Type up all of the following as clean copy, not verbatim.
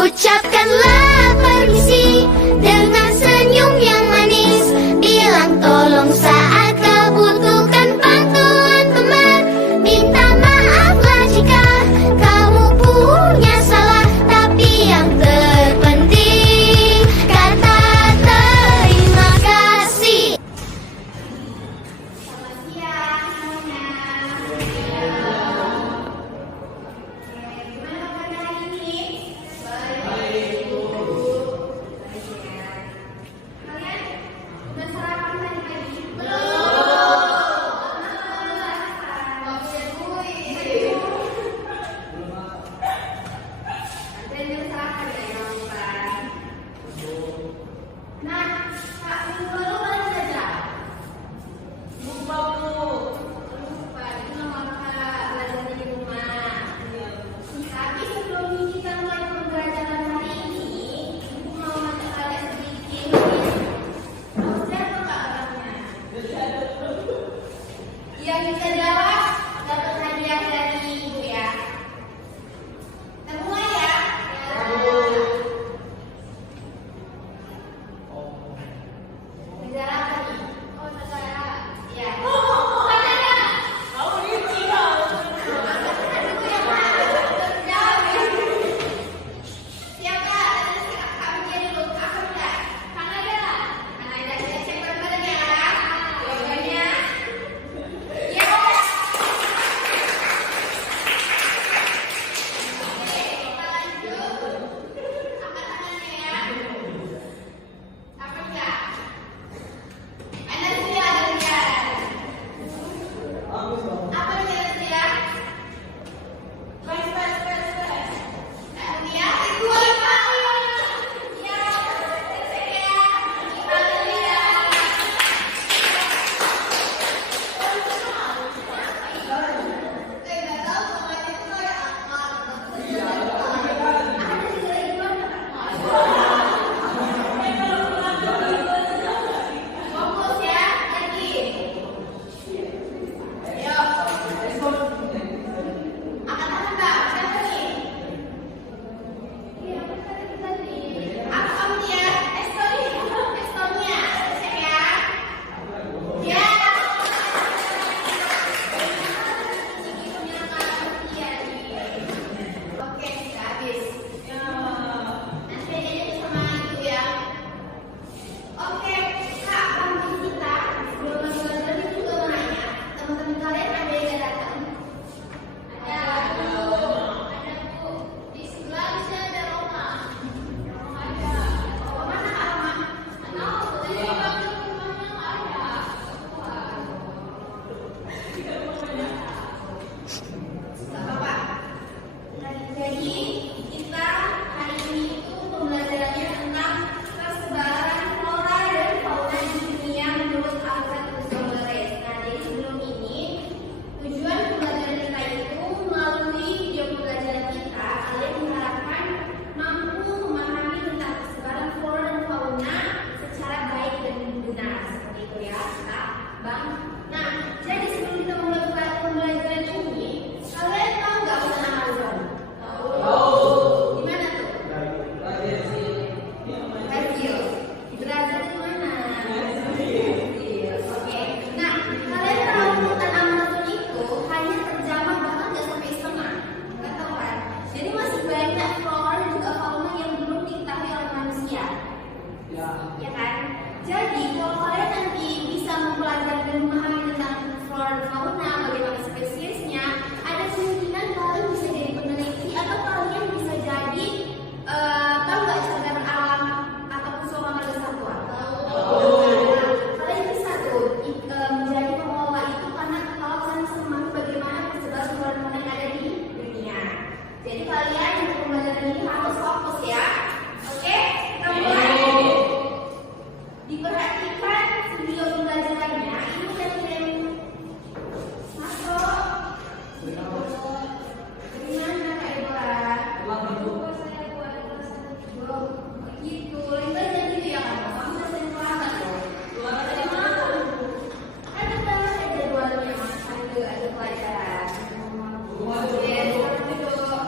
Ucapkanlah permisi dengan senyum yang manis. Bilang tolong saat kau butuhkan bantuan teman. Minta maaflah jika kamu punya salah. Tapi yang terpenting kata terima kasih. Selamat siang semuanya. Gimana kabar hari ini? Baik. Kalian udah sarapan tadi pagi? Belum. Ada yang sarapan ya, jangan lupa. Nah, Kak, minggu lalu kalian belajar? Lupa, itu nggak apa-apa, belajar di rumah. Tapi sebelum kita mulai pembelajaran hari ini, Ibu mau ngajak kalian sedikit. Kamu siap atau nggak orangnya? Yang bisa jawab dapat hadiah dari Ibu ya. Kita mulai ya. Negara apa nih? Oh, negara. Ya. Siapa? Kamu jadi dulu. Aku enggak. Kanada. Kanada. Siap bareng-bareng ya. Jawabannya. Ya. Oke, kita lanjut. Angkat tangannya ya. Apa enggak? Anda siap kalian? Apa dia siap? Nah, dia itu apa? Ya, cek ya. Italia. Saya nggak tahu kalau itu kayak apa. Ada juga yang gimana? Fokus ya, lagi. Ayo. Angkat tangan Kak, siapa nih? Iya, tadi. Apa kamu dia? Estonia. Siap ya? Ya. Oke, sudah habis. Nanti aja sama Ibu ya. Oke, Kak, kamu kita sebelum belajar itu juga mau nanya, teman-teman kalian ada yang nggak datang? Ada Bu. Di sebelah bisa ada Roma. Ada. Oh, mana Kak Roma? Nggak tahu. Tadi dipanggil ke rumahnya nggak ada. Nggak apa-apa. Jadi kita hari ini itu pembelajarannya tentang persebaran flora dan fauna di dunia menurut Alfred Russel-Wallace. Nah, jadi sebelum ini tujuan pembelajaran kita itu melalui video pembelajaran kita, kalian diharapkan mampu memahami tentang persebaran flora dan fauna secara baik dan benar seperti itu ya, Kak, Bang. Nah, jadi sebelum kita memulai pembelajaran ini, kalian tahu nggak hutan Amazon? Di mana tuh? Brazil. Di Brazil di mana? Brazil. Oke. Nah, kalian tahu hutan Amazon itu hanya terjamah bahkan nggak sampai setengah. Nggak tahu kan? Jadi masih banyak flora dan juga fauna yang belum diketahui oleh manusia. Ya kan? Jadi kalau kalian nanti bisa mempelajari dan memahami tentang flora dan fauna, bagaimana spesiesnya, ada kemungkinan kalian bisa jadi peneliti atau kalian bisa jadi tahu nggak cagar alam ataupun Soma Marga Satwa? Nah, kalian bisa tuh menjadi pengelola itu karena kalau kalian bisa memahami bagaimana persebaran flora dan fauna yang ada di dunia. Jadi kalian untuk pembelajaran ini harus fokus ya. Oke, kita mulai. Diperhatikan video pembelajarannya ini yang masuk. Gimana Kak Eva? Saya buat gitu. Belajar gitu ya kan? Kamu selesai kelas loh. Dari mana? Ada jadwalnya Mas. Ada pelajaran. Oke, kita duduk.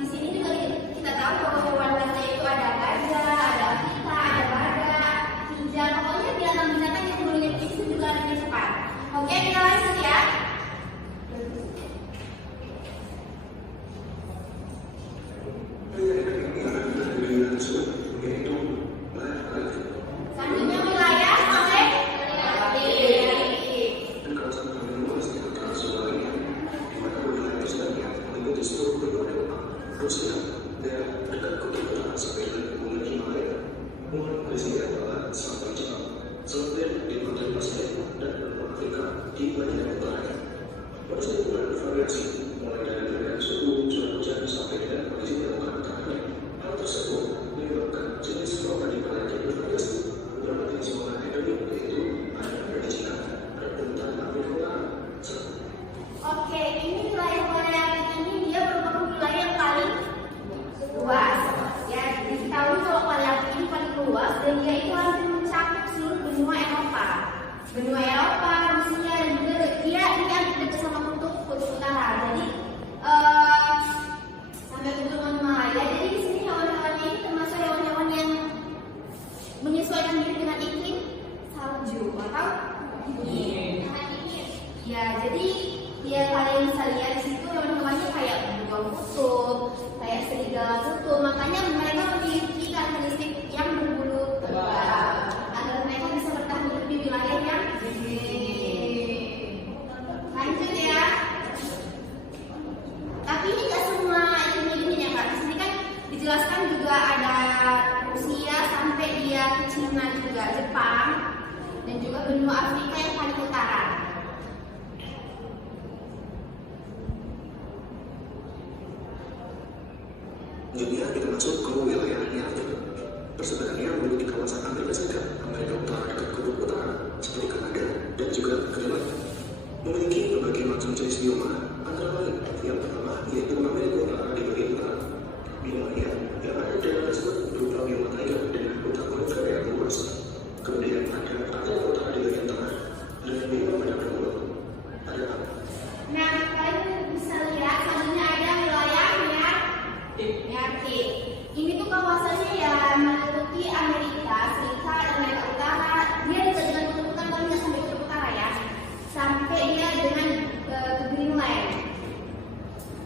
di sini juga kita tahu bahwa hewan lainnya itu ada gajah, ada kita, ada badak, hijau, pokoknya binatang-binatang yang bulunya tipis itu juga larinya cepat. Oke, kita lanjut ya. Selanjutnya wilayah oleh Rusia dan dekat kota-kota seperti memiliki Malaya, mulai Asia Barat sampai Jepang, sampai di Pantai Pasifik dan benua Afrika di bagian utara. Proses bervariasi mulai dari perbedaan suhu, curah hujan sampai dengan kondisi permukaan tanahnya. Hal tersebut menyebabkan jenis flora di Malaya bervariasi. Beberapa jenis flora endemik yaitu ada di Cina, ada Punta Amerika Utara. Oke, ini wilayah ini dia merupakan wilayah yang paling luas. Ya, diketahui kalau wilayah ini paling luas dan dia itu hampir mencakup seluruh benua Eropa, Rusia dan juga dia yang dekat sama kutub utara. Jadi sampai kutub Malaya. Jadi di sini hewan-hewannya ini termasuk hewan-hewan yang menyesuaikan diri dengan iklim salju atau dingin. Ya, jadi kalian bisa lihat di situ hewan-hewannya kayak beruang kutub, kayak serigala kutub. Makanya mereka memiliki karakteristik yang berbulu tebal agar mereka bisa bertahan hidup di wilayah yang dingin. Lanjut ya. Tapi ini nggak semua ini ya Kak. Di sini kan dijelaskan juga ada Rusia sampai dia ke Cina juga, Jepang dan juga benua Afrika yang paling utara. Dunia kita masuk ke wilayahnya persebarannya melalui kawasan Amerika Serikat, Amerika Utara dekat kutub utara seperti Kanada dan juga Greenland. Memiliki berbagai macam jenis bioma, antara lain yang pertama yaitu Amerika Utara di bagian utara. Biomanya yang ada di daerah tersebut berupa bioma taiga dengan hutan mangrove yang luas. Kemudian ada Atlantik Utara di bagian tengah dengan bioma pada mulut. Ada apa? Nah, kalian bisa lihat selanjutnya ada wilayahnya. Ini tuh kawasannya ya meliputi Amerika Serikat, Amerika Utara. Dia dekat dengan kutub utara tapi nggak sampai kutub utara ya. Sampai dia dengan ke Greenland.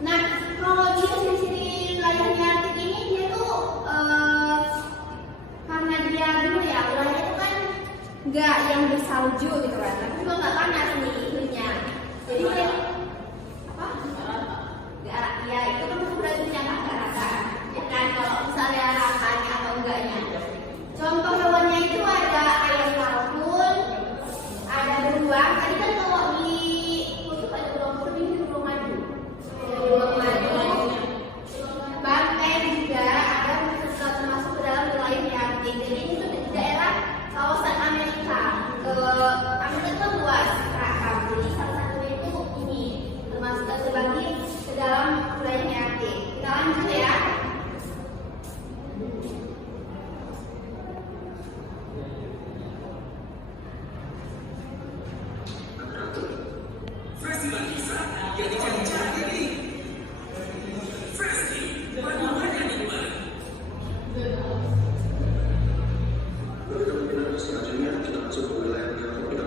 Nah, kalau dia ciri-ciri wilayahnya Arktik ini dia tuh karena dia dulu ya wilayahnya itu kan nggak yang bersalju gitu kan, tapi juga nggak panas nih iklimnya. Jadi dia apa? Ya itu kan berarti nyaman nggak rata. Ya kan kalau misalnya rasanya atau enggaknya. Contoh hewannya itu ada ayam kalkun, ada beruang. Tadi kan kalau di kutub ada beruang kutub, ini beruang madu. Beruang madu. Banteng juga ada termasuk ke dalam wilayah Arktik. Jadi ini tuh di daerah kawasan Amerika. Amerika itu luas, ragam. Jadi salah satunya itu ini termasuk terbagi ke dalam wilayah Arktik. Kita lanjut ya. Selanjutnya kita masuk ke wilayah Antartika.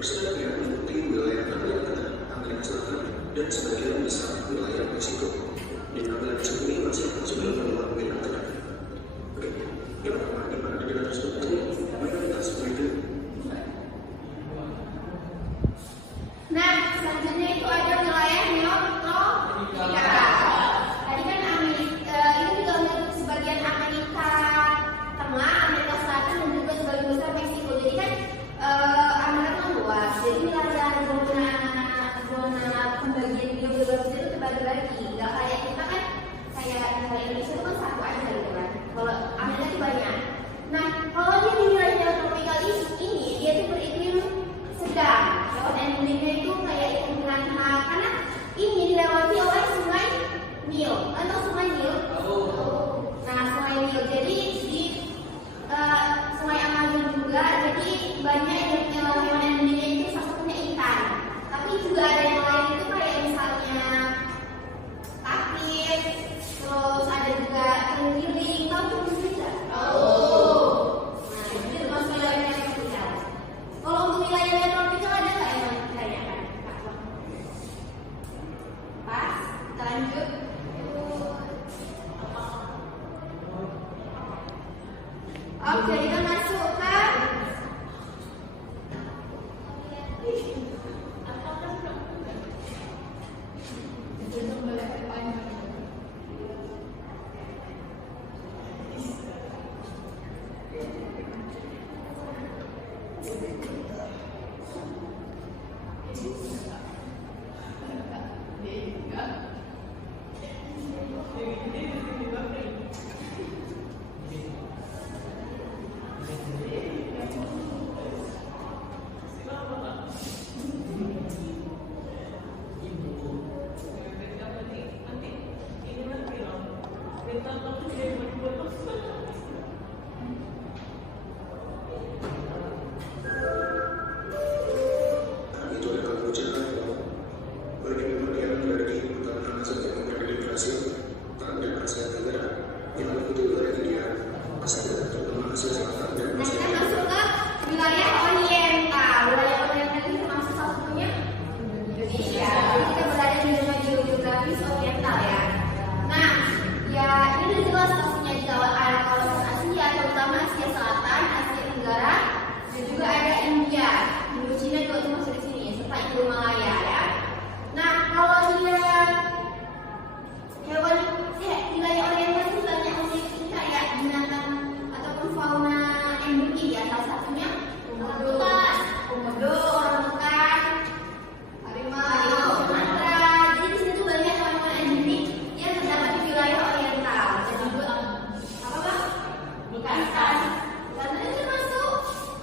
Persebarannya meliputi wilayah Amerika Tengah, Amerika Selatan, dan sebagian besar wilayah Meksiko. Di wilayah Meksiko ini masih masuk dalam benua Amerika Tengah. Oke, yang pertama di mana negara tersebut itu mayoritas begitu. Nah, selanjutnya itu ada wilayah neotropika. Tadi kan Amerika, ini juga meliputi sebagian Amerika Tengah, Amerika Selatan dan juga sebagian besar Meksiko. Jadi kan Amerika kan luas. Jadi wilayah zona pembagian geografis itu terbagi-bagi. Nggak kayak kita kan kayak negara Indonesia itu kan satu aja gitu kan. Kalau Amerika itu banyak. Nah, kalau dia di wilayah neotropikal ini dia tuh beriklim sedang. Hewan endemiknya itu kayak ikan piranha karena ini dilewati oleh sungai Nil atau sungai Nil. Nah, sungai Nil. Jadi di sungai Amazon juga. Jadi banyak hewan endemiknya itu salah satunya ikan. Tapi juga ada yang lain itu kayak misalnya tapir, atau Indonesia? Tahu. Nah, itu termasuk wilayah tropikal. Kalau untuk wilayah tropikal ada nggak yang ditanyakan? Pas, kita lanjut. Oke, kita masuk ke itu ada Kamboja, bagian bagian dari utara Asia yang berada di Brasil, dan Asia Tenggara. Yang lain itu wilayah India, Asia terutama Asia Selatan dan Nah, Asia kita masuk ke wilayah oriental. Wilayah oriental ini termasuk salah satunya Indonesia. Jadi kita berada di zona geografis oriental ya. Nah, ya ini udah jelas maksudnya di kawasan Asia, terutama Asia Selatan, Asia Tenggara, dan juga ada India. Indochina juga termasuk di sini, serta Indo-Malaya ya. Nah, kalau dia hewan wilayah oriental itu banyak memiliki kayak binatang ataupun fauna endemik ya, salah satunya komodo, orangutan, harimau Sumatera. Jadi di sini tuh banyak hewan-hewan endemik yang terdapat di wilayah oriental. Dan juga apa Pak? Bukan. Karena itu termasuk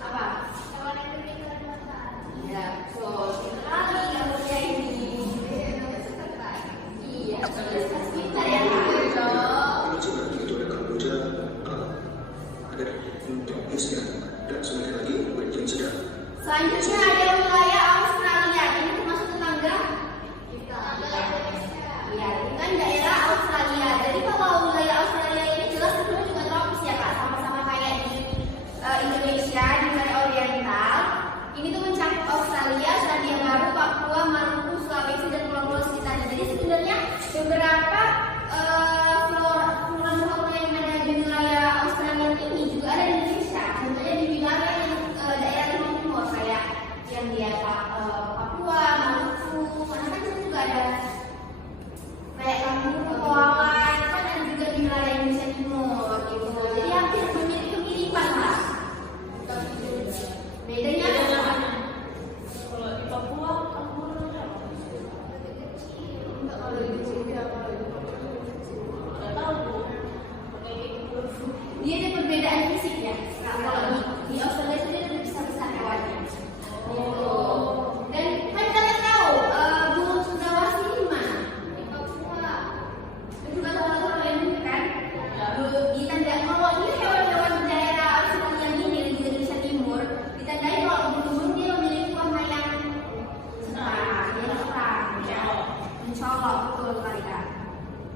apa? Hewan endemik Kalimantan. Iya, so sekali kamunya ini. Iya, terus kita ya Pak. itu ada Kamboja, ada Indonesia, dan semakin lagi bagian sedang. Selanjutnya ada wilayah Australia. Ini termasuk tetangga kita. Iya, ini kan daerah Australia. Jadi kalau wilayah Australia ini jelas itu juga tropis ya Kak, sama-sama kayak di Indonesia di wilayah oriental. Ini tuh mencakup Australia, Selandia Baru, Papua, Maluku, Sulawesi dan pulau-pulau sekitarnya. Jadi sebenarnya beberapa flora yang ada di wilayah Australia ini juga ada di Indonesia. Contohnya di wilayah yang daerah Timur Timur kayak yang di Papua, Maluku, karena kan itu juga ada kayak kanguru, koala, itu kan ada juga di wilayah Indonesia Timur gitu. Jadi hampir memiliki kemiripan lah. Bedanya apa? Kalau di Papua, kanguru ada apa? Enggak, kalau di sini apa? Nggak tahu Bu. Dia ada perbedaan fisik ya. Nah, kalau di Australia itu dia lebih besar hewannya. Oh. Dan kan kalian tahu burung cendrawasih di mana? Di Papua. Itu juga hewan-hewan endemik kan? Ditandai kalau ini hewan-hewan di daerah Australia ini di Indonesia Timur, ditandai kalau burung dia memiliki warna yang cerah, ya, mencolok betul kali Kak.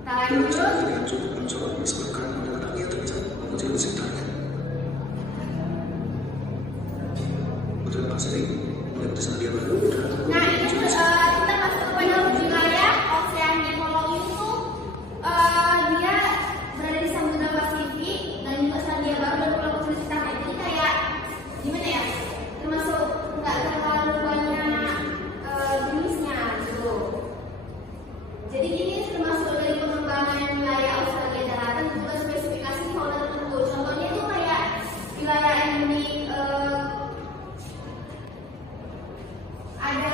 Kita lanjut. Berbicara yang cukup mencolok disebabkan mendaratnya terlihat mengecil di sekitarnya. Udara pasir yang Selandia Baru dan Nah, ini kita masuk kepada wilayah Oceania. Kalau itu dia berada di Samudra Pasifik dan juga Selandia Baru dan pulau-pulau sekitarnya. Jadi kayak gimana ya? Termasuk nggak terlalu banyak jenisnya gitu. Jadi ini termasuk dari pengembangan wilayah Australia daratan juga spesifikasi fauna tertentu. Contohnya itu kayak wilayah endemik ada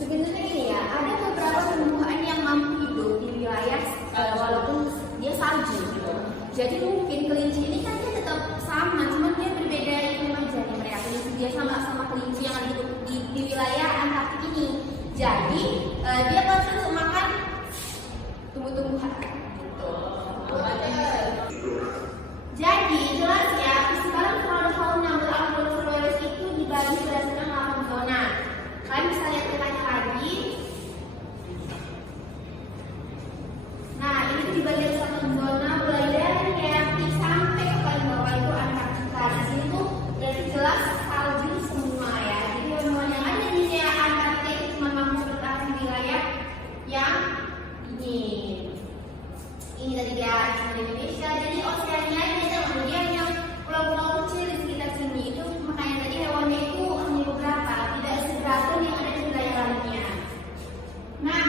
Sebenarnya ini ya, ada beberapa tumbuhan yang mampu hidup di wilayah walaupun dia salju gitu. Jadi mungkin kelinci ini kan dia tetap sama, cuman dia berbeda iklim aja nih mereka. Kelinci dia sama kelinci yang hidup di wilayah Antartik ini. Jadi dia pasti untuk makan tumbuh-tumbuhan. Jadi jelas ya, persebaran flora fauna beralur flores itu dibagi berdasarkan 8 zona. Kalian bisa lihat petanya lagi. Nah, ini tuh dibagi dari 1 zona mulai dari reaktif sampai ke paling bawah itu Antartika. Di sini tuh berarti jelas salju semua ya. Jadi hewan yang ada di daerah Antartika itu cuma mampu bertahan di wilayah yang ini. Ini tadi dia cuma di Indonesia. Jadi Oceania ini dia yang pulau-pulau kecil di sekitar sini itu, makanya tadi hewannya itu hanya beberapa, tidak seberagam yang ada di wilayah lainnya. Nah,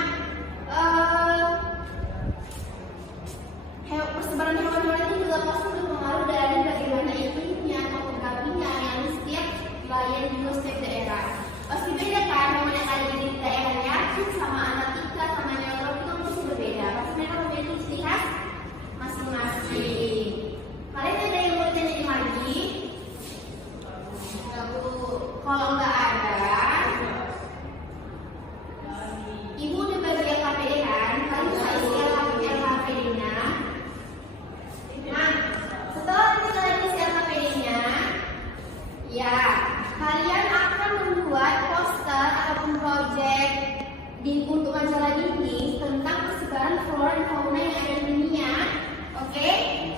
persebaran hewan-hewan ini juga pasti berpengaruh dari bagaimana iklimnya atau topografinya yang di setiap wilayah di setiap daerah. Pasti beda kan hewan yang ada di daerahnya sama Antartika sama Neotropika pasti berbeda. Pasti mereka memiliki ciri khas masing-masing. Kalian ada yang mau ditanyain lagi? Kalau nggak ada, Ibu udah bagi LKPD kan? Kalian bisa isi LKPD-nya. Nah, setelah kita isi LKPD-nya, ya, kalian akan membuat poster ataupun project untuk majalah ini tentang persebaran flora dan fauna yang ada di dunia. Oke,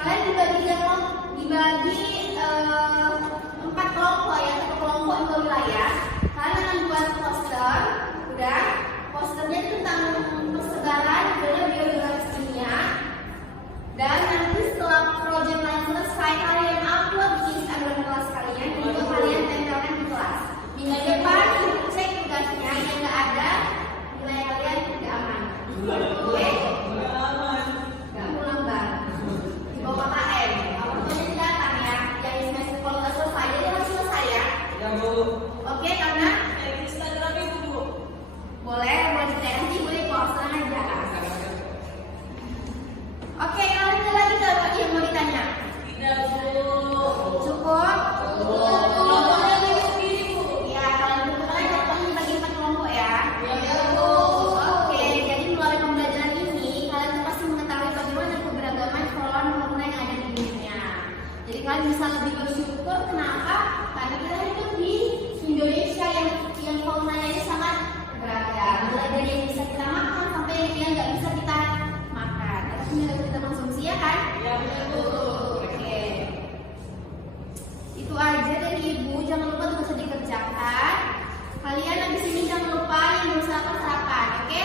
kalian dibagi 4 kelompok ya, satu kelompok 2 wilayah. Kalian akan buat poster, udah. Posternya tentang persebaran biodiversitas dunia. Dan nanti setelah proyek kalian selesai, kalian upload di Instagram kelas kalian untuk kalian tempelkan di kelas. Minggu depan ibu cek tugasnya, yang nggak ada nilai kalian tidak aman. Oke? Nggak pulang bang. Di bawah KM. Kalau tidak datang ya, yang di semester kalau nggak selesai, jadi harus selesai ya. Oke, karena Instagram itu Bu. boleh nanti boleh poster aja. Oke, kalian ada lagi nggak yang mau ditanya? Tidak Bu. Cukup? Boleh Bu sendiri Bu. Ya, kalau gitu kalian datang bagi 4 kelompok ya. Oke, jadi melalui pembelajaran ini kalian tuh pasti mengetahui bagaimana keberagaman flora dan fauna yang ada di dunia. Jadi kalian bisa lebih bersyukur. Kenapa? Karena kita hidup di Indonesia yang faunanya itu sangat beragam. Mulai dari yang bisa kita makan sampai yang nggak bisa kita makan. Tapi nggak bisa kita konsumsi ya kan? Ya Bu. Oke. Itu aja dari Ibu. Jangan lupa tugasnya dikerjakan. Kalian habis ini jangan lupa yang belum sarapan, oke?